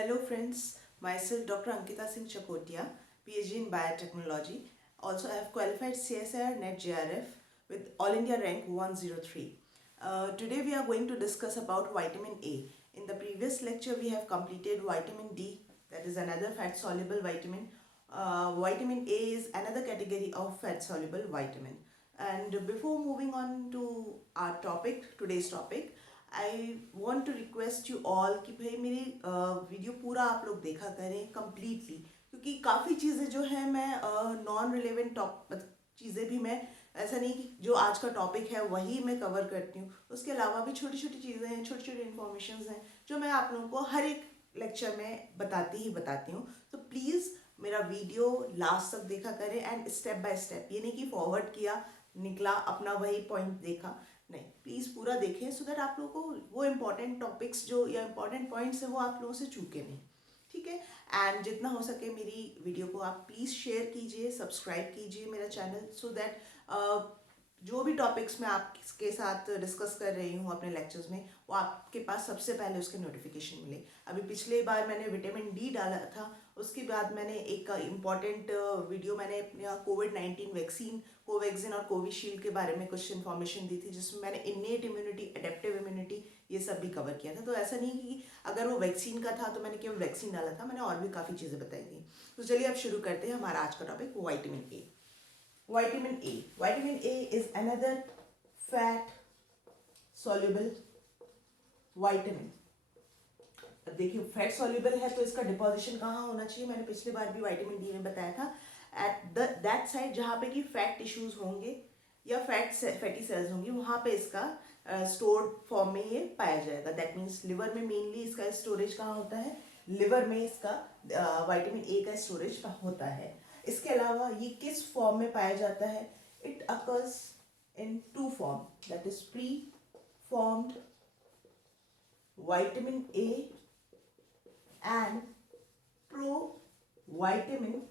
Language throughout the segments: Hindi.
Hello friends, myself Dr. Ankita Singh Chakotia, PhD in Biotechnology. Also I have qualified CSIR NET JRF with All India rank 103. Today we are going to discuss about vitamin A. In the previous lecture we have completed vitamin D, that is another fat soluble vitamin. Vitamin A is another category of fat soluble vitamin. And before moving on to our topic, today's topic, I want to request you all कि भाई मेरी वीडियो पूरा आप लोग देखा करें कम्प्लीटली, क्योंकि काफ़ी चीज़ें जो है मैं नॉन रिलेवेंट चीज़ें भी मैं ऐसा नहीं कि जो आज का टॉपिक है वही मैं कवर करती हूँ, उसके अलावा भी छोटी छोटी चीज़ें हैं, छोटी छोटी इन्फॉर्मेशन हैं जो मैं आप लोगों को हर एक लेक्चर में बताती हूँ। तो प्लीज़ मेरा वीडियो लास्ट तक देखा करें एंड स्टेप बाय स्टेप, ये नहीं कि फॉरवर्ड किया निकला अपना वही पॉइंट देखा, नहीं, प्लीज़ पूरा देखें सो दैट आप लोगों को वो इम्पॉर्टेंट टॉपिक्स जो या इम्पॉर्टेंट पॉइंट्स हैं वो आप लोगों से चूके नहीं। ठीक है। एंड जितना हो सके मेरी वीडियो को आप प्लीज़ शेयर कीजिए, सब्सक्राइब कीजिए मेरा चैनल, सो दैट जो भी टॉपिक्स मैं आपके साथ डिस्कस कर रही हूँ अपने लेक्चर्स में वो आपके पास सबसे पहले उसके नोटिफिकेशन मिले। अभी पिछले बार मैंने विटामिन डी डाला था, उसके बाद मैंने एक इम्पॉर्टेंट वीडियो मैंने अपने कोविड-19 वैक्सीन कोवैक्सिन और कोविशील्ड के बारे में कुछ इन्फॉर्मेशन दी थी, जिसमें मैंने इन्नेट इम्यूनिटी, एडेप्टिव इम्यूनिटी, ये सब भी कवर किया था। तो ऐसा नहीं कि अगर वो वैक्सीन का था तो मैंने केवल वैक्सीन डाला था, मैंने और भी काफ़ी चीज़ें बताई थी। तो चलिए अब शुरू करते हैं हमारा आज का topic, vitamin A. Vitamin A is another fat soluble vitamin. अब देखिए फैट सॉल्युबल है तो इसका डिपोजिशन कहाँ होना चाहिए, मैंने पिछली बार भी विटामिन डी में बताया था, एट दैट साइड जहाँ पे कि फैट टिश्यूज होंगे या फैटी सेल्स होंगी, वहाँ पे इसका स्टोर्ड फॉर्म में ये पाया जाएगा। दैट मीन्स लिवर में मेनली इसका स्टोरेज कहाँ होता है, लिवर में इसका विटामिन ए का स्टोरेज होता है। इसके अलावा ये किस फॉर्म में पाया जाता है, it occurs in two form, that is pre formed vitamin A and pro vitamin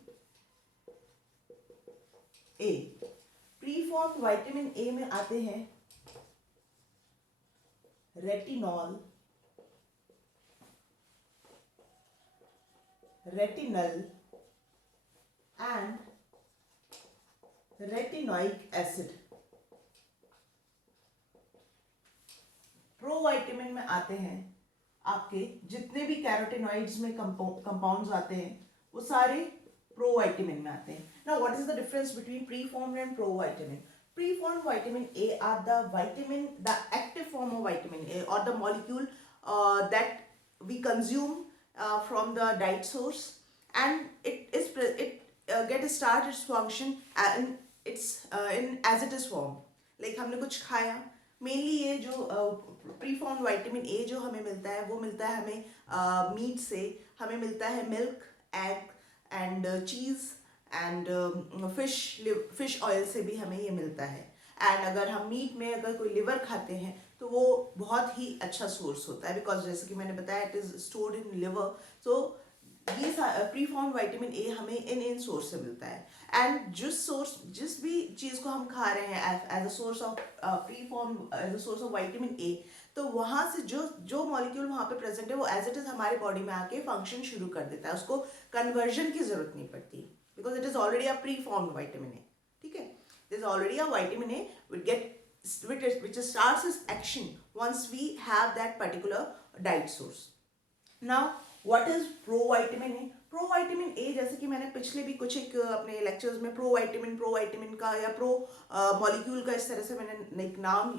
A. Pre formed vitamin A में आते हैं retinol, retinal and retinoic acid. Provitamin में आते हैं आपके जितने भी कैरोटीनॉइड्स में कंपाउंड्स आते हैं वो सारे प्रोवाइटामिन में आते हैं। Now what is the difference between preformed and provitamin? Preformed vitamin A are the active form of vitamin A or the molecule that we consume from the diet source, and it get start its function and in as it is form, like हमने कुछ खाया, मेनली ये जो प्रीफॉर्म्ड विटामिन ए जो हमें मिलता है वो मिलता है हमें मीट से, हमें मिलता है milk, egg and cheese and fish oil से भी हमें ये मिलता है। एंड अगर हम मीट में अगर कोई लिवर खाते हैं तो वो बहुत ही अच्छा सोर्स होता है, बिकॉज जैसे कि मैंने बताया it is stored in liver. So ये प्रीफॉर्म्ड विटामिन ए हमें इन सोर्स से मिलता है। एंड जिस भी चीज़ को हम खा रहे हैं as a source of as a source of vitamin A, तो वहाँ से जो मॉलिक्यूल वहाँ पे प्रेजेंट है वो एज इट इज हमारे बॉडी में आके फंक्शन शुरू कर देता है, उसको कन्वर्जन की जरूरत नहीं पड़ती, because it is already a preformed vitamin A. ठीक है, there is already a vitamin A which starts its action once we have that particular diet source. Now what is provitamin A? प्रोवाइटामिन ए जैसे कि मैंने पिछले भी कुछ एक अपने लेक्चर्स में प्रोवाइटामिन का या प्रो मॉलिक्यूल का इस तरह से मैंने एक नाम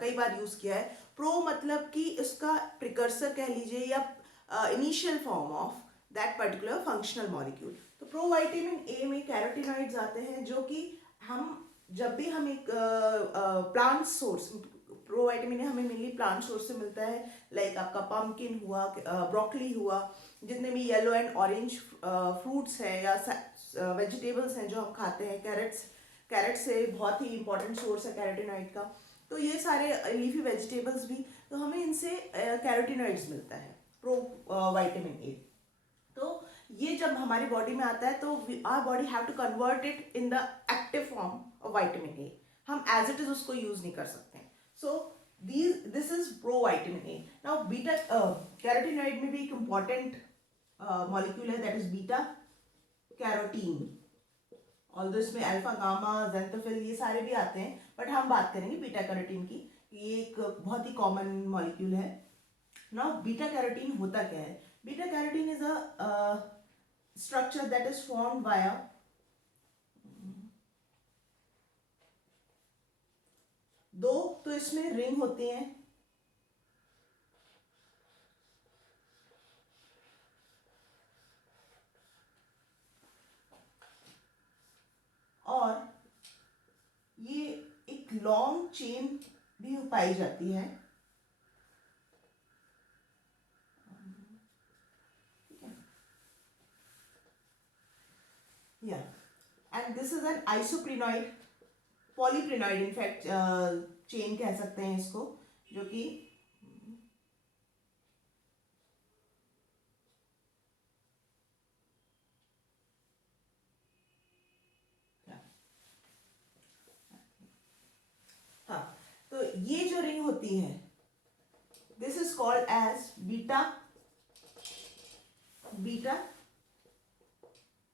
कई बार यूज किया है। प्रो मतलब कि उसका प्रिकर्सर कह लीजिए या initial form of that particular functional molecule. तो प्रोवाइटामिन ए में कैरोटीनॉइड्स आते हैं जो कि हम जब भी हम एक प्लांट सोर्स, प्रोवाइटामिन हमें मेनली प्लांट सोर्स से मिलता है, लाइक आपका पम्पकिन हुआ, ब्रोकली हुआ, जितने भी येलो एंड ऑरेंज फ्रूट्स हैं या वेजिटेबल्स हैं जो हम खाते हैं, कैरेट से बहुत ही इंपॉर्टेंट सोर्स है कैरोटीनॉइड का। तो ये सारे लीफी वेजिटेबल्स भी, तो हमें इनसे कैरोटीनॉइड्स मिलता है प्रोवाइटामिन ए। तो ये जब हमारी बॉडी में आता है तो our body have to convert it in the active form of vitamin A, हम एज इट इज उसको यूज नहीं कर सकते। So this is provitamin A. Now beta carotenoid में भी एक इम्पॉर्टेंट मॉलिक्यूल है, that is beta carotene. Although इसमें अल्फा गामा जेंथोफिल ये सारे भी आते हैं, बट हम बात करेंगे बीटा कैरोटीन की। ये एक बहुत ही कॉमन मॉलिक्यूल है। नाउ बीटा कैरोटीन होता क्या है? Beta carotene is a structure that is formed via दो तो इसमें रिंग होती हैं, और ये एक लॉन्ग चेन भी पाई जाती है। या and this is an isoprenoid, polyprenoid in fact chain कह सकते हैं इसको, जो कि हाँ, तो ये जो रिंग होती है this is called as beta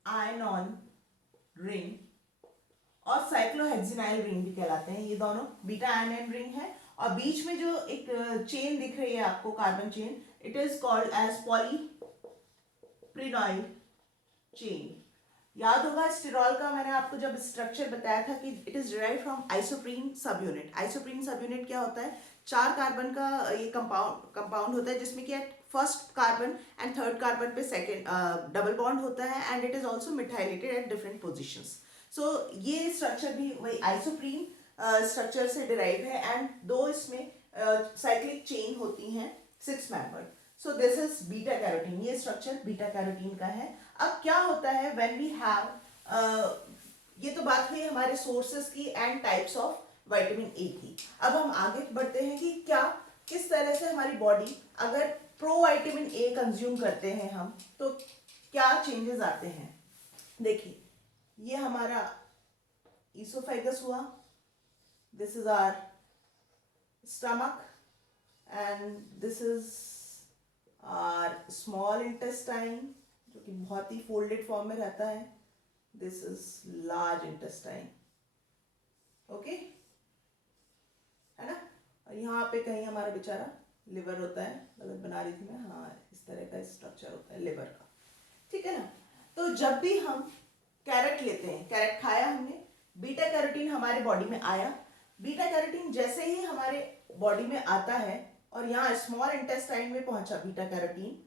ionone ring, और साइक्लोहेक्सिनाइल रिंग भी कहलाते हैं। ये दोनों बीटा आयनॉन रिंग है, और बीच में जो एक चेन दिख रही है आपको, carbon chain, it is called as polyprenoid chain. याद होगा स्टिरॉल का मैंने आपको जब स्ट्रक्चर बताया था कि it is derived from isoprene सब यूनिट। आइसोप्रीन सब यूनिट क्या होता है? 4 कार्बन का ये कंपाउंड होता है, जिसमें कि first carbon and third carbon पे सेकेंड डबल बॉन्ड होता है, and it is also methylated at different positions. So ये स्ट्रक्चर भी वही आइसोप्रीन स्ट्रक्चर से डिराइव है, एंड दो इसमें साइक्लिक चेन होती हैं 6 member. So this is beta carotene, ये स्ट्रक्चर बीटा कैरोटीन का है। अब क्या होता है व्हेन वी हैव, ये तो बात हुई हमारे सोर्सेस की एंड टाइप्स ऑफ विटामिन ए की। अब हम आगे बढ़ते हैं कि क्या किस तरह से हमारी बॉडी अगर प्रो विटामिन ए कंज्यूम करते हैं हम, तो क्या चेंजेस आते हैं। देखिए, ये हमारा ईसोफेगस हुआ, this is our stomach, and this is our small intestine, जो कि बहुत ही फोल्डेड फॉर्म में रहता है। This is large intestine, okay, है ना। और यहाँ पे कहीं हमारा बेचारा लिवर होता है, गलत बना रही थी मैं, हाँ इस तरह का स्ट्रक्चर होता है लिवर का, ठीक है ना। तो जब भी हम कैरेट लेते हैं, कैरेट खाया हमने, बीटा कैरोटीन हमारे बॉडी में आया। बीटा कैरोटीन जैसे ही हमारे बॉडी में आता है और यहाँ स्मॉल इंटेस्टाइन में पहुंचा बीटा कैरोटीन,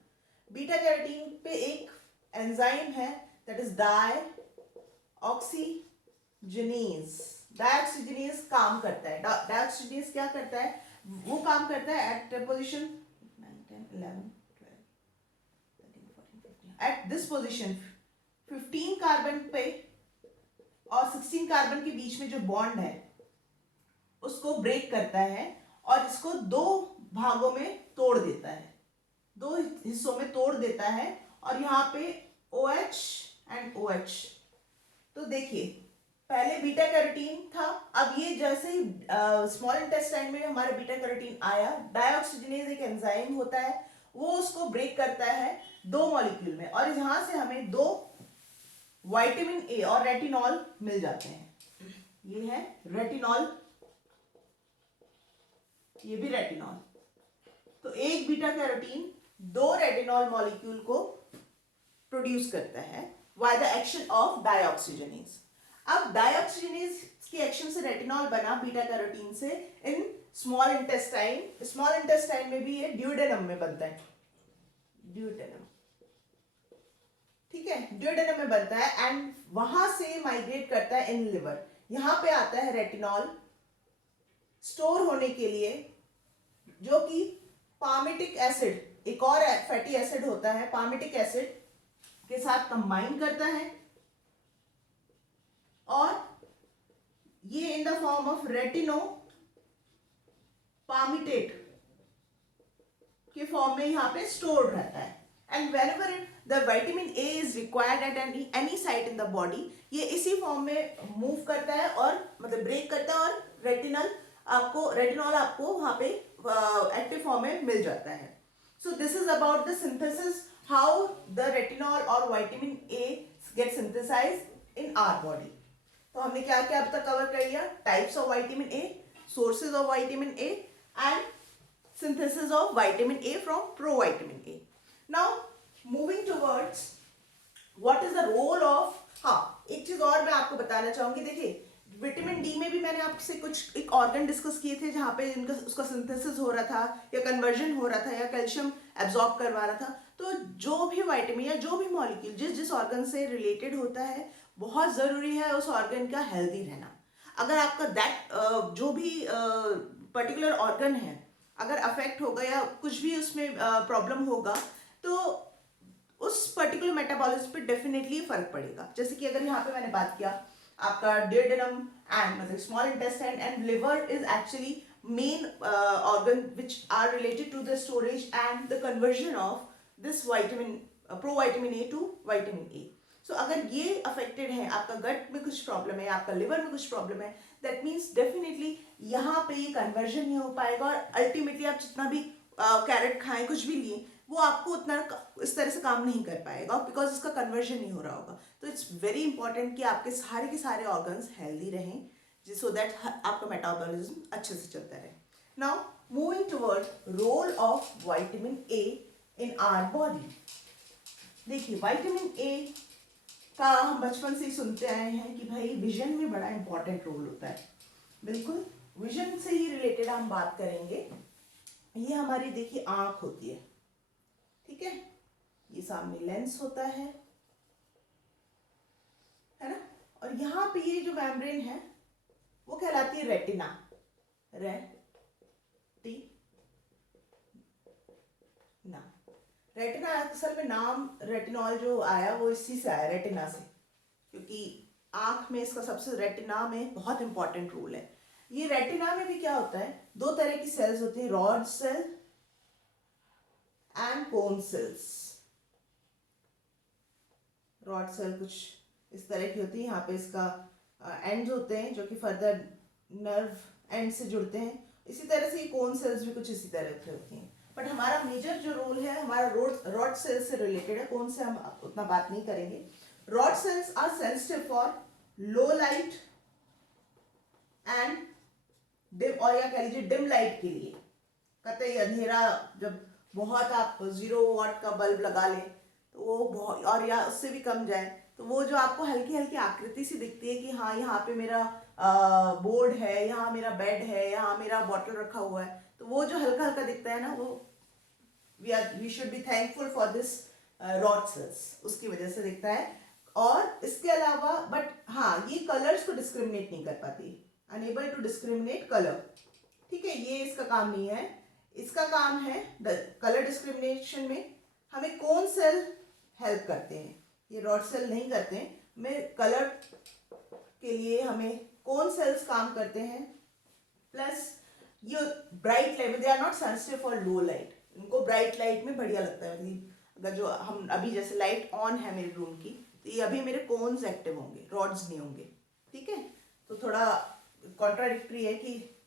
बीटा कैरोटीन पे एक एंजाइम है दैट इज डायऑक्सीजनेज। डायऑक्सीजनेज काम करता है। डायऑक्सीजनेज क्या करता है? वो काम करता है at position 9 10 11 12 13 14 15, at this position 15 carbon पे और 16 कार्बन के बीच में जो बॉन्ड है उसको ब्रेक करता है, और इसको दो भागों में तोड़ देता है, दो हिस्सों में तोड़ देता है, और यहाँ पे OH एंड OH। तो देखिए, पहले बीटा कैरोटीन था, अब ये जैसे ही स्मॉल इंटेस्टाइन में हमारा बीटा कैरोटीन आया, डायऑक्सीजनेज एक एंजाइम होता है, वो उसको ब्रेक करता है दो मॉलिक्यूल में, और यहाँ से हमें दो विटामिन ए और रेटिनॉल मिल जाते हैं। ये है रेटिनॉल, ये भी रेटिनॉल। तो एक बीटा कैरोटीन दो रेटिनॉल मॉलिक्यूल को प्रोड्यूस करता है बाय द एक्शन ऑफ डायऑक्सीजनेज। अब डायऑक्सीजनेज की एक्शन से रेटिनॉल बना बीटा कैरोटीन से in small intestine. Small intestine में भी ये ड्यूडेनम में बनता है, ड्यूडेनम, ठीक है, ड्यूडेनम में बनता है, एंड वहां से माइग्रेट करता है इन लिवर। यहां पे आता है रेटिनॉल स्टोर होने के लिए, जो कि पामिटिक एसिड, एक और फैटी एसिड होता है, पामिटिक एसिड के साथ कंबाइन करता है, और ये in the form of रेटिनो palmitate के फॉर्म में यहां पे स्टोर्ड रहता है। And whenever the vitamin A is required at any site in the body, ये इसी फॉर्म में मूव करता है, और मतलब ब्रेक करता है, और रेटिनॉल आपको वहां पे एक्टिव फॉर्म में मिल जाता है। So this is about the synthesis, how the retinol और vitamin A get synthesized in our body. तो हमने क्या क्या अब तक कवर कर लिया? Types of vitamin A, sources of vitamin A and synthesis of vitamin A from provitamin A. Now moving towards what is the role of, हाँ एक चीज और मैं आपको बताना चाहूंगी। देखिए विटामिन डी में भी मैंने आपसे कुछ एक ऑर्गन डिस्कस किए थे जहाँ पे इनका उसका सिंथेसिस हो रहा था या कन्वर्जन हो रहा था या कैल्शियम एब्जॉर्ब करवा रहा था। तो जो भी विटामिन या जो भी मॉलिक्यूल जिस जिस ऑर्गन से रिलेटेड होता है, बहुत ज़रूरी है उस ऑर्गन का हेल्दी रहना। अगर आपका दैट जो भी पर्टिकुलर ऑर्गन है अगर अफेक्ट होगा या कुछ भी उसमें प्रॉब्लम होगा तो उस पर्टिकुलर मेटाबॉलिज्म पे डेफिनेटली फर्क पड़ेगा। जैसे कि अगर यहाँ पे मैंने बात किया आपका डियोडेनम एंड मतलब small intestine and liver is actually main organ which are related to the storage and the conversion of this vitamin provitamin A to vitamin A. So अगर ये अफेक्टेड है, आपका गट में कुछ प्रॉब्लम है, आपका लिवर में कुछ प्रॉब्लम है, दैट मीन्स डेफिनेटली यहाँ पे ये कन्वर्जन नहीं हो पाएगा और अल्टीमेटली आप जितना भी कैरेट खाएं कुछ भी लिए वो आपको उतना इस तरह से काम नहीं कर पाएगा बिकॉज इसका कन्वर्जन नहीं हो रहा होगा। तो इट्स वेरी इंपॉर्टेंट कि आपके सारे के सारे ऑर्गन्स हेल्दी रहें सो दैट आपका मेटाबॉलिज्म अच्छे से चलता रहे। Now moving toward role of vitamin A in our body. देखिए विटामिन ए का हम बचपन से ही सुनते आए हैं कि भाई विजन में बड़ा इंपॉर्टेंट रोल होता है। बिल्कुल विजन से ही रिलेटेड हम बात करेंगे। ये हमारी देखिए आंख होती है, ठीक है, ये सामने लेंस होता है ना, और यहाँ पे ये जो मेम्ब्रेन है वो कहलाती है रेटिना। रेटिना असल में नाम रेटिनॉल जो आया वो इसी से आया, रेटिना से, क्योंकि आंख में इसका सबसे रेटिना में बहुत इंपॉर्टेंट रोल है। ये रेटिना में भी क्या होता है, दो तरह की सेल्स होती है, rod cell and cone cells. Rod cell कुछ इस तरह की होती है, यहाँ पे इसका एंड्स होते हैं जो कि फर्दर नर्व एंड से जुड़ते हैं। इसी तरह से ये कोन सेल्स भी कुछ इसी तरह की होती हैं। बट हमारा मेजर जो रोल है हमारा रॉड सेल से रिलेटेड है, कोन से हम उतना बात नहीं करेंगे। Rod cells are sensitive for low light and dim, और या कह लीजिए डिम लाइट के लिए। कतई अंधेरा जब बहुत आप 0 वाट का बल्ब लगा लें तो वो बहुत, और या उससे भी कम जाए तो वो जो आपको हल्की हल्की आकृति सी दिखती है कि हाँ यहाँ पे मेरा बोर्ड है, यहाँ मेरा बेड है, यहाँ मेरा बॉटल रखा हुआ है, तो वो जो हल्का हल्का दिखता है ना, वो we should be thankful for this rod cells, उसकी वजह से दिखता है। और इसके अलावा बट हाँ ये कलर्स को डिस्क्रिमिनेट नहीं कर पाती, अनेबल टू डिस्क्रिमिनेट कलर, ठीक है, ये इसका काम नहीं है। इसका काम है कलर डिस्क्रिमिनेशन में हमें कौन सेल हेल्प करते हैं, ये रॉड सेल नहीं करते हैं। हमें कलर के लिए हमें कौन सेल्स काम करते हैं। प्लस ये ब्राइट लाइट में they are not sensitive for low light, इनको ब्राइट लाइट में बढ़िया लगता है। मतलब अगर जो हम अभी जैसे लाइट ऑन है मेरे रूम की तो ये अभी मेरे कोन्स एक्टिव होंगे, रॉड्स नहीं होंगे, ठीक है। तो थोड़ा कॉन्ट्राडिक्टरी है कि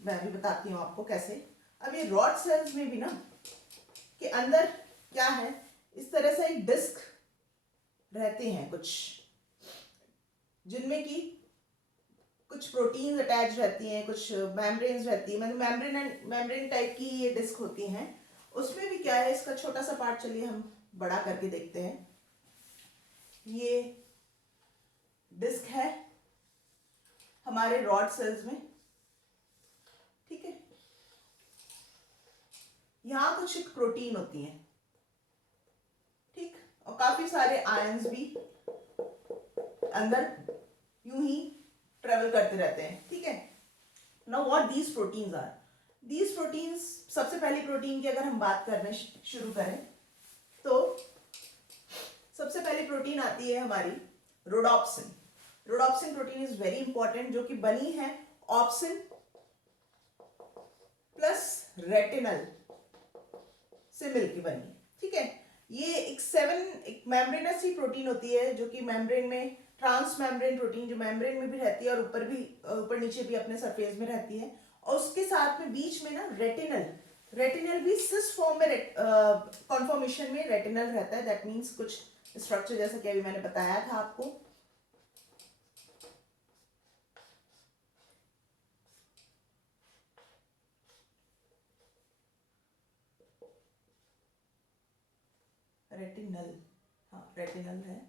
मैं अभी बताती हूँ आपको कैसे। अब ये रॉड सेल्स में भी ना के अंदर क्या है, इस तरह से एक डिस्क रहते हैं कुछ, जिनमें कि कुछ प्रोटीन्स अटैच रहती हैं, कुछ मेम्ब्रेन्स रहती है, मतलब मेम्ब्रेन टाइप की ये डिस्क होती हैं। उसमें भी क्या है, इसका छोटा सा पार्ट चलिए हम बड़ा करके देखते हैं। ये डिस्क है हमारे रॉड सेल्स में, ठीक है। यहाँ कुछ एक प्रोटीन होती हैं, ठीक, और काफी सारे आयंस भी अंदर यूं ही ट्रेवल करते रहते हैं, ठीक है। Now what these proteins are, these proteins, सबसे पहली प्रोटीन की अगर हम बात करने शुरू करें तो सबसे पहली प्रोटीन आती है हमारी rhodopsin. Rhodopsin protein is very important, जो कि बनी है ऑप्सिन प्लस रेटिनल से मिलकर बनी, ठीक है। ये एक मेम्ब्रेनस ही प्रोटीन होती है, जो कि मेम्ब्रेन में ट्रांस मेम्ब्रेन प्रोटीन जो मेम्ब्रेन में भी रहती है और ऊपर नीचे भी अपने सरफेस में रहती है। और उसके साथ में बीच में ना रेटिनल रेटिनल भी सिस फॉर्म में कॉन्फॉर्मेशन में रेटिनल रहता है, दैट मीन्स कुछ स्ट्रक्चर जैसा कि अभी मैंने बताया था आपको। रेटिनल, हाँ रेटिनल है,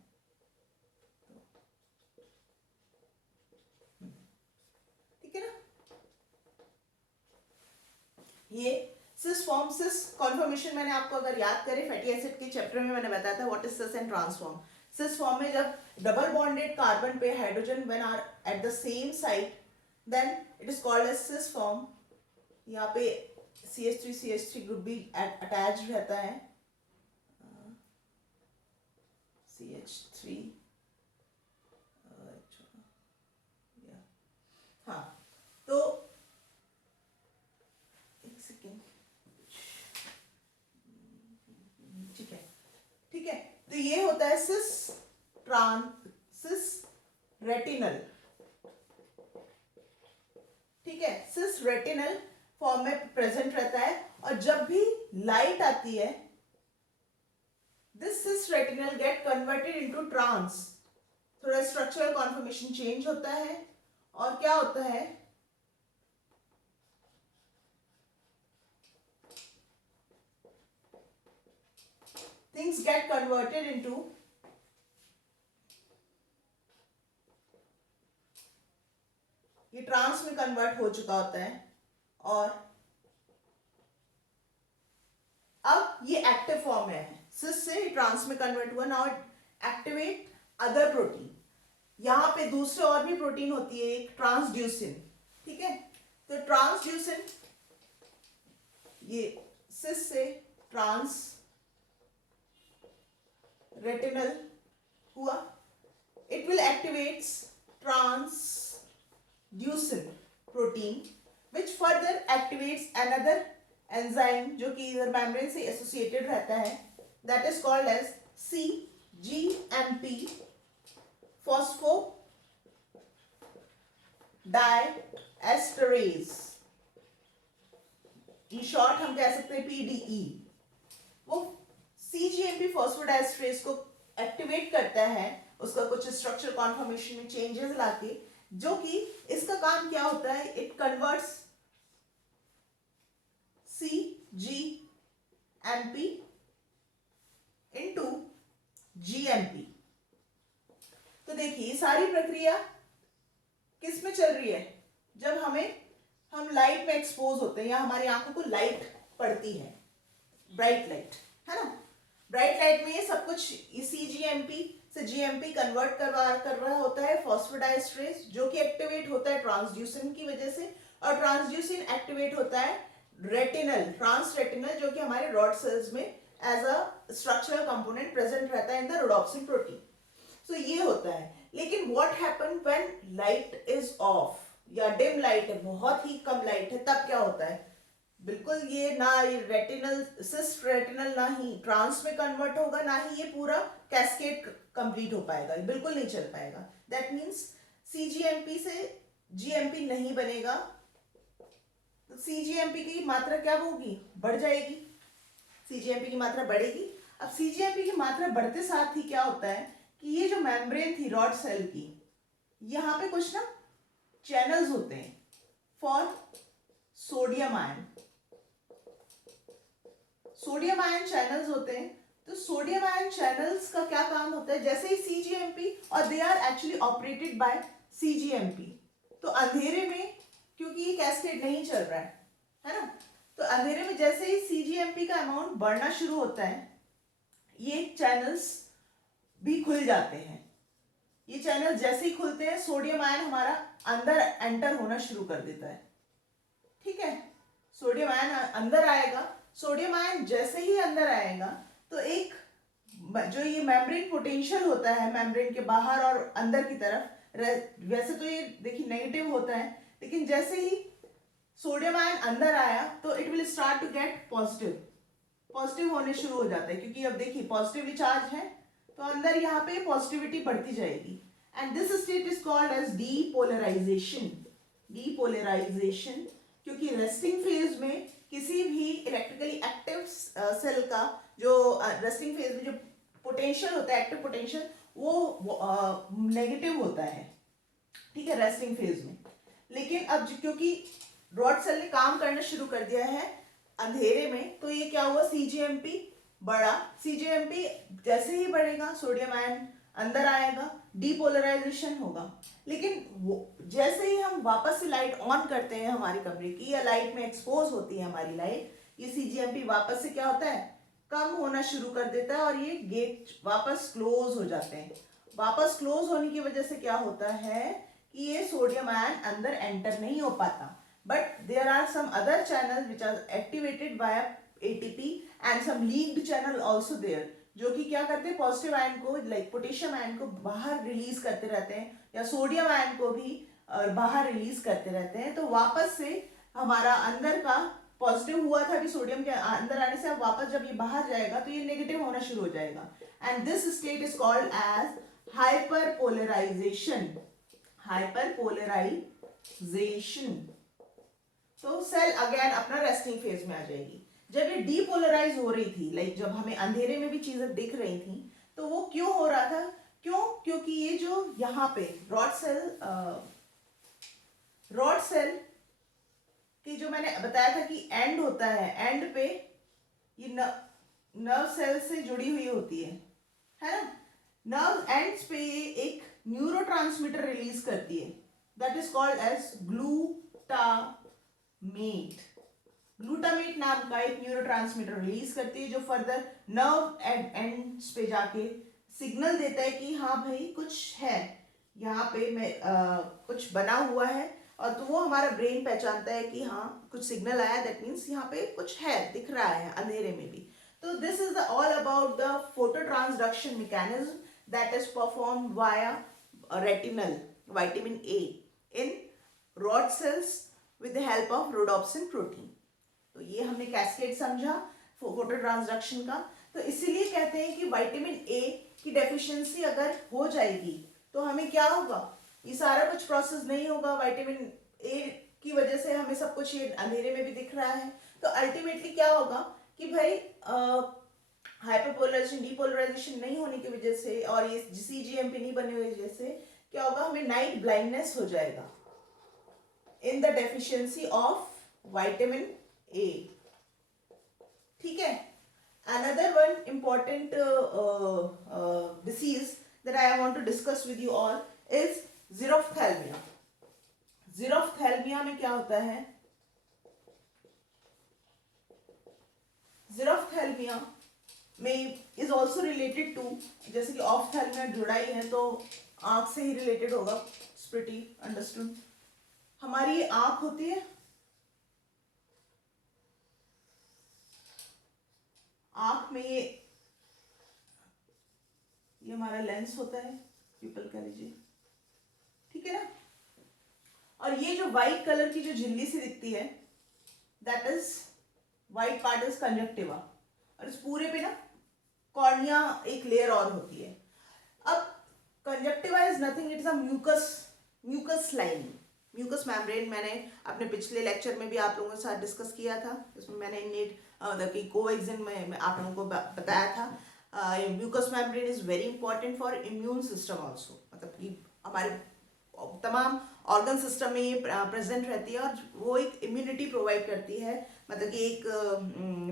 ठीक है ना। ये सिस फॉर्म, सिस कॉन्फॉर्मेशन मैंने आपको अगर याद करें फैटी एसिड के चैप्टर में मैंने बताया था what is cis and trans form. Cis form में जब डबल बॉन्डेड कार्बन पे hydrogen when are at the same site then it is called as cis form. यहाँ पे CH3 ग्रुप भी अटैच रहता है, CH3, हाँ तो एक सेकेंड, ठीक है, ठीक है। तो ये होता है सिस रेटिनल, ठीक है, सिस रेटिनल फॉर्म में प्रेजेंट रहता है। और जब भी लाइट आती है this cis retinal get converted into trans, थोड़ा स्ट्रक्चरल कॉन्फॉर्मेशन चेंज होता है और क्या होता है, things get converted into ये ट्रांस में कन्वर्ट हो चुका होता है और अब ये एक्टिव फॉर्म में है, सिस से ट्रांस में कन्वर्ट हुआ, नाउ एक्टिवेट अदर प्रोटीन। यहां पे दूसरे और भी प्रोटीन होती है, एक ट्रांसड्यूसिन, ठीक है। तो ट्रांसड्यूसिन ये सिस से ट्रांस रेटिनल हुआ, it will activates transducin protein which further activates another enzyme जो कि इधर मेम्ब्रेन से एसोसिएटेड रहता है, that is called as CGMP phosphodiesterase, in short हम कह सकते हैं PDE। वो CGMP फॉस्फोडाइस्ट्रेस को एक्टिवेट करता है, उसका कुछ स्ट्रक्चर कॉन्फॉर्मेशन में चेंजेस लाके, जो कि इसका काम क्या होता है, it converts CGMP into GMP। तो देखिए सारी प्रक्रिया किस में चल रही है, जब हम लाइट में एक्सपोज होते हैं या हमारी आंखों को लाइट पड़ती है, ब्राइट लाइट है ना, ब्राइट लाइट में ये सब कुछ CGMP से GMP कन्वर्ट कर रहा होता है फॉस्फोडाइस्ट्रेस, जो कि एक्टिवेट होता है ट्रांसड्यूसिन की वजह से, और ट्रांसड्यूसिन एक्टिवेट होता है रेटिनल, ट्रांस रेटिनल, जो कि हमारे रॉड सेल्स में as a structural component present रहता है in the rhodopsin protein. So ये होता है, लेकिन what happen when light is off या डिम लाइट है, बहुत ही कम लाइट है, तब क्या होता है, बिल्कुल ये ना ये रेटिनल सिस रेटिनल ना ही ट्रांस में कन्वर्ट होगा, ना ही ये पूरा कैस्केड कंप्लीट हो पाएगा, बिल्कुल नहीं चल पाएगा। दैट मीन्स CGMP से GMP नहीं बनेगा, तो CGMP की मात्रा क्या होगी, बढ़ जाएगी, CGMP की मात्रा बढ़ेगी। अब CGMP की मात्रा बढ़ते साथ ही क्या होता है कि ये जो मेम्ब्रेन थी रॉड सेल की, यहाँ पे कुछ ना चैनल्स होते हैं for sodium ion, sodium ion channels होते हैं। तो सोडियम आयन चैनल्स का क्या काम होता है, जैसे ही CGMP, और they are actually operated by CGMP, तो अंधेरे में क्योंकि ये कैस्केड नहीं चल रहा है ना, तो अंधेरे में जैसे ही CGMP का अमाउंट बढ़ना शुरू होता है, ये चैनल्स भी खुल जाते हैं। ये चैनल जैसे ही खुलते हैं सोडियम आयन हमारा अंदर एंटर होना शुरू कर देता है, ठीक है। सोडियम आयन अंदर आएगा, सोडियम आयन जैसे ही अंदर आएगा तो एक जो ये मेम्ब्रेन पोटेंशियल होता है मेम्ब्रेन के बाहर और अंदर की तरफ, वैसे तो ये देखिए नेगेटिव होता है, लेकिन जैसे ही सोडियम आयन अंदर आया तो it will start to get positive होने शुरू हो जाता है, क्योंकि अब देखिए पॉजिटिवली चार्ज है तो अंदर यहाँ पे पॉजिटिविटी बढ़ती जाएगी, and this state is called as depolarisation, क्योंकि रेस्टिंग फेज में किसी भी इलेक्ट्रिकली एक्टिव सेल का जो रेस्टिंग फेज में जो पोटेंशियल होता है, एक्टिव पोटेंशियल, वो नेगेटिव होता है, ठीक है, रेस्टिंग फेज में। लेकिन अब क्योंकि रॉड सेल ने काम करना शुरू कर दिया है अंधेरे में, तो ये क्या हुआ, सीजीएमपी बढ़ा। सीजीएमपी जैसे ही बढ़ेगा सोडियम आयन अंदर आएगा, डीपोलराइजेशन होगा। लेकिन वो जैसे ही हम वापस से लाइट ऑन करते हैं हमारी कमरे की, या लाइट में एक्सपोज होती है हमारी लाइट, ये सीजीएमपी वापस से क्या होता है, कम होना शुरू कर देता है और ये गेट वापस क्लोज हो जाते हैं। वापस क्लोज होने की वजह से क्या होता है कि ये सोडियम आयन अंदर एंटर नहीं हो पाता। But there are some other channel which are activated by ATP and some leaked channel also there, जो कि क्या करते हैं, पॉजिटिव आयन को, लाइक पोटेशियम आयन को बाहर रिलीज करते रहते हैं, या सोडियम आयन को भी बाहर रिलीज करते रहते हैं। तो वापस से हमारा अंदर का पॉजिटिव हुआ था कि सोडियम के अंदर आने से, अब वापस जब ये बाहर जाएगा तो ये नेगेटिव होना शुरू हो जाएगा। And this state is called as hyperpolarisation. Hyperpolarisation. तो सेल अगेन अपना रेस्टिंग फेज में आ जाएगी। जब ये डीपोलराइज हो रही थी, लाइक जब हमें अंधेरे में भी चीजें दिख रही थी, तो वो क्यों हो रहा था, क्योंकि ये जो यहाँ पे रॉड सेल कि जो मैंने बताया था कि एंड होता है, एंड पे ये नर्व सेल से जुड़ी हुई होती है ना। नर्व एंड्स पे ये एक न्यूरोट्रांसमीटर रिलीज करती है, that is called as glutamate. Glutamate नाम का एक न्यूरोट्रांसमीटर रिलीज करती है, जो फर्दर नर्व एंड्स पे जाके सिग्नल देता है कि हाँ भाई कुछ है यहाँ पे, कुछ बना हुआ है। और तो वो हमारा ब्रेन पहचानता है कि हाँ कुछ सिग्नल आया, दैट मीन्स यहाँ पे कुछ है, दिख रहा है अंधेरे में भी। तो this is all about the phototransduction mechanism that is performed via retinal vitamin A in rod cells with the help of rhodopsin protein. तो ये हमने कैस्केड समझा फोटोट्रांसडक्शन का। तो इसीलिए कहते हैं कि विटामिन ए की डेफिशिएंसी अगर हो जाएगी तो हमें क्या होगा, ये सारा कुछ प्रोसेस नहीं होगा। विटामिन ए की वजह से हमें सब कुछ ये अंधेरे में भी दिख रहा है। तो अल्टीमेटली क्या होगा कि भाई हाइपरपोलराइजेशन, डीपोलराइजेशन नहीं होने की वजह से, और ये सीजीएमपी नहीं बने हुए वजह से क्या होगा, हमें नाइट ब्लाइंडनेस हो जाएगा in the deficiency of vitamin ए। ठीक है। Another one important disease that I want to discuss with you all is xerophthalmia. xerophthalmia में क्या होता है, xerophthalmia में is also related to, जैसे कि ophthalmia जुड़ा ही है तो आंख से ही related होगा, it's pretty understood। हमारी ये आंख होती है, आंख में ये हमारा लेंस होता है, पीपल कह लीजिए, ठीक है ना। और ये जो व्हाइट कलर की जो झिल्ली सी दिखती है, that is white part is conjunctiva, और इस पूरे पे ना कॉर्निया एक लेयर और होती है। अब conjunctiva is nothing, it is a mucus lining, mucus membrane. मैंने अपने पिछले लेक्चर में भी आप लोगों के साथ डिस्कस किया था, इसमें मैंने इनेट मतलब कि कोवैक्सीन में आप लोगों को बताया था। Mucus membrane is very important for immune system also, मतलब कि हमारे तमाम ऑर्गन सिस्टम में ये प्रेजेंट रहती है और वो एक इम्यूनिटी प्रोवाइड करती है, मतलब कि एक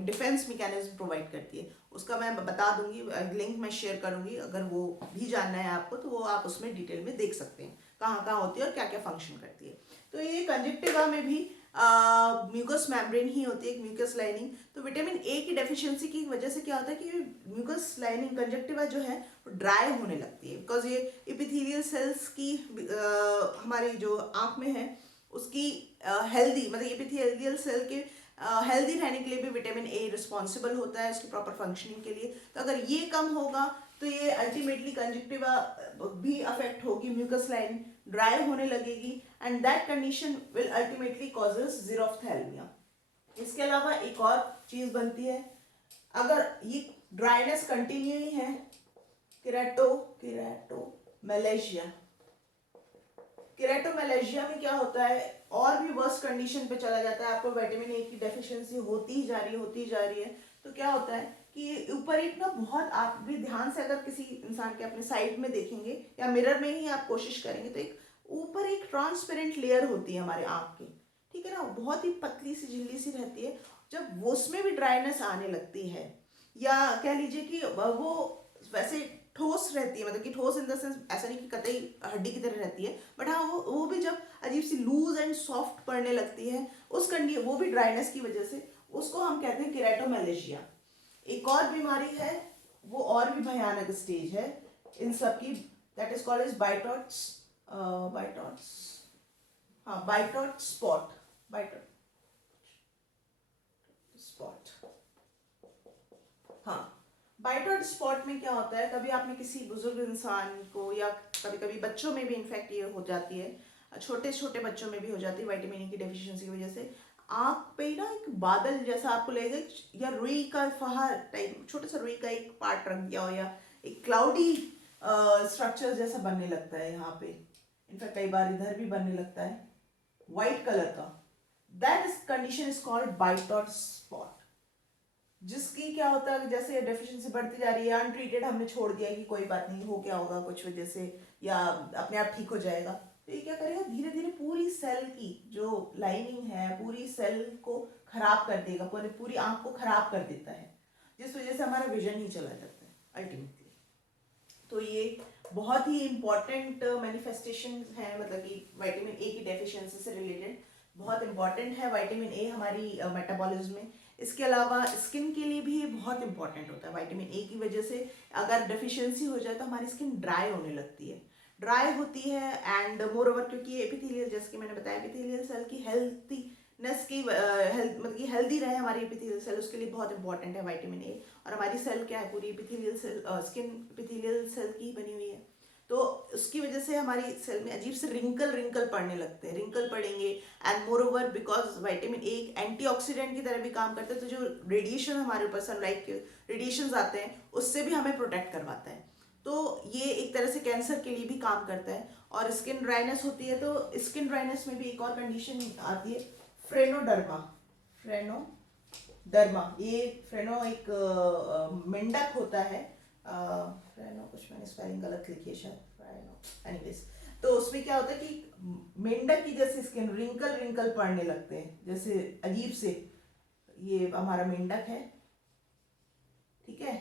डिफेंस मैकेनिज्म प्रोवाइड करती है। उसका मैं बता दूंगी, लिंक मैं शेयर करूंगी, अगर वो भी जानना है आपको तो वो आप उसमें डिटेल में देख सकते हैं कहाँ कहाँ होती है और क्या क्या फंक्शन करती है। तो ये कंजक्टिवा में भी म्यूकस मेम्ब्रेन ही होती है, एक म्यूकस लाइनिंग। तो विटामिन ए की डेफिशिएंसी की वजह से क्या होता है कि म्यूकस लाइनिंग कंजक्टिवा जो है वो ड्राई होने लगती है, बिकॉज ये एपिथेलियल सेल्स की हमारी जो आँख में है उसकी हेल्दी, मतलब एपिथेलियल सेल के हेल्दी रहने के लिए भी विटामिन ए रिस्पॉन्सिबल होता है उसकी प्रॉपर फंक्शनिंग के लिए। तो अगर ये कम होगा तो ये अल्टीमेटली कंजक्टिवा भी अफेक्ट होगी, म्यूकस लाइन ड्राई होने लगेगी, and that condition will ultimately causes xerophthalmia। इसके अलावा एक और चीज बनती है, अगर ये ड्राइनेस कंटिन्यू ही है, केराटोमेलेशिया। केराटोमेलेजिया में क्या होता है, और भी वर्स्ट कंडीशन पे चला जाता है, आपको विटामिन ए की डेफिशिएंसी होती ही जा रही है। तो क्या होता है कि ऊपर एक ना बहुत, आप भी ध्यान से अगर किसी इंसान के अपने साइड में देखेंगे या मिरर में ही आप कोशिश करेंगे तो एक ऊपर एक ट्रांसपेरेंट लेयर होती है हमारे आँख की, ठीक है ना, बहुत ही पतली सी झिल्ली सी रहती है। जब वो उसमें भी ड्राइनेस आने लगती है, या कह लीजिए कि वो वैसे ठोस रहती है, मतलब कि ठोस इन द सेंस ऐसा नहीं कि कतई हड्डी की तरह रहती है, बट हाँ वो भी जब अजीब सी लूज एंड सॉफ्ट पड़ने लगती है वो भी ड्राइनेस की वजह से, उसको हम कहते हैं केराटोमेलेजिया। एक और बीमारी है, वो और भी भयानक स्टेज है इन सब की, दैट इज कॉल्ड एज बाइटॉट्स, बाइटॉट्स, हाँ बाइटॉट स्पॉट, बाइटॉट स्पॉट, हाँ। बाइटॉट स्पॉट में क्या होता है, कभी आपने किसी बुजुर्ग इंसान को, या कभी कभी बच्चों में भी इनफैक्ट ये हो जाती है, छोटे छोटे बच्चों में भी हो जाती है वाइटामिन ई की डेफिशिएंसी की वजह से, आँख पे ना एक बादल जैसा आपको लगेगा, या रुई का फहार टाइप, छोटा सा रुई का एक पार्ट रख गया हो, या एक क्लाउडी स्ट्रक्चर जैसा बनने लगता है यहाँ पे, इनफैक्ट कई बार इधर भी बनने लगता है वाइट कलर का। That is condition is called Bitot spot, जिसकी क्या होता है जैसे डेफिशिएंसी बढ़ती जा रही है, अनट्रीटेड हमने छोड़ दिया कि कोई बात नहीं, हो क्या होगा कुछ वजह से, या अपने आप ठीक हो जाएगा, तो ये क्या करेगा, धीरे धीरे पूरी सेल की जो लाइनिंग है, पूरी सेल को खराब कर देगा, पूरी आंख को खराब कर देता है, जिस वजह से हमारा विजन ही चला जाता है अल्टीमेटली। तो ये बहुत ही इंपॉर्टेंट मैनिफेस्टेशन है, मतलब कि विटामिन ए की डेफिशिएंसी से रिलेटेड बहुत इंपॉर्टेंट है विटामिन ए हमारी मेटाबॉलिज्म में। इसके अलावा स्किन के लिए भी ये बहुत इंपॉर्टेंट होता है, विटामिन ए की वजह से अगर डेफिशिएंसी हो जाए तो हमारी स्किन ड्राई होने लगती है, ड्राई होती है, एंड मोर ओवर क्योंकि एपिथेलियल, जैसे कि मैंने बताया, एपिथेलियल सेल की हेल्थीनेस की हेल्थ, मतलब कि हेल्दी रहे हमारी एपिथेलियल सेल, उसके लिए बहुत इंपॉर्टेंट है विटामिन ए। और हमारी सेल क्या है, पूरी epithelial cell, skin epithelial cell की बनी हुई है, तो उसकी वजह से हमारी सेल में अजीब से रिंकल पड़ने लगते हैं, रिंकल पड़ेंगे, and more over because vitamin A एक एंटीऑक्सीडेंट की तरह भी काम करता है, तो जो रेडिएशन हमारे ऊपर सनलाइट के रेडिएशन आते हैं उससे भी हमें प्रोटेक्ट करवाता है, तो ये एक तरह से कैंसर के लिए भी काम करता है। और स्किन ड्राइनेस होती है, तो स्किन ड्राइनेस में भी एक और कंडीशन आती है, फ्रेनोडर्मा, फ्रेनोडर्मा, ये फ्रेनो एक मेंढक होता है, फ्रेनो कुछ मैंने स्पेलिंग गलत लिखी है शायद, फ्रेनो एनीवेज, तो उसमें क्या होता है कि मेंढक की जैसे स्किन रिंकल पड़ने लगते हैं, जैसे अजीब से, ये हमारा मेंढक है, ठीक है,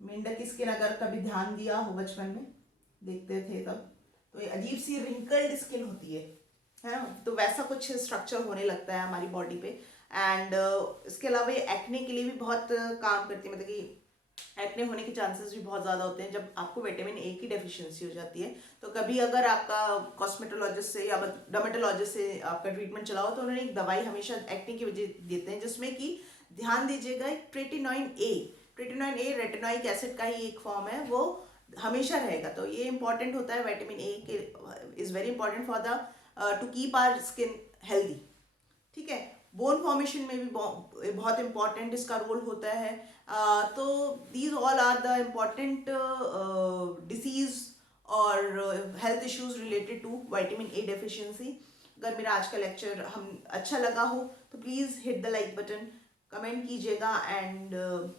मेंढक की स्किन अगर कभी ध्यान दिया हो बचपन में देखते थे तब, तो ये अजीब सी रिंकल्ड स्किन होती है ना, तो वैसा कुछ स्ट्रक्चर होने लगता है हमारी बॉडी पे। एंड इसके अलावा ये एक्ने के लिए भी बहुत काम करती है, मतलब कि एक्ने होने के चांसेस भी बहुत ज़्यादा होते हैं जब आपको विटामिन ए की डेफिशिएंसी हो जाती है। तो कभी अगर आपका कॉस्मेटोलॉजिस्ट से या डर्मेटोलॉजिस्ट से आपका ट्रीटमेंट चला हो, तो उन्होंने एक दवाई हमेशा एक्ने की वजह देते हैं, जिसमें कि ध्यान दीजिएगा, एक ट्रेटिनॉइन ए रेटिनोइक एसिड का ही एक फॉर्म है, वो हमेशा रहेगा। तो ये इंपॉर्टेंट होता है, विटामिन ए के is very important for the to keep our skin healthy, ठीक है। बोन फॉर्मेशन में भी बहुत इंपॉर्टेंट इसका रोल होता है। तो these all are the important disease और health issues related to vitamin A deficiency. अगर मेरा आज का लेक्चर हम अच्छा लगा हो तो please hit the like button, comment कीजिएगा, and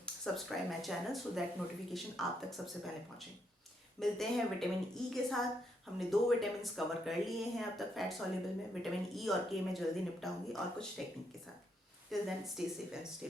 subscribe my channel so that notification आप तक सबसे पहले पहुँचे। मिलते हैं विटामिन ई के साथ। हमने 2 विटामिन कवर कर लिए हैं अब तक फैट सॉल्युबल में, विटामिन ई और के में जल्दी निपटाऊंगी और कुछ टेक्निक के साथ। Till then stay safe and stay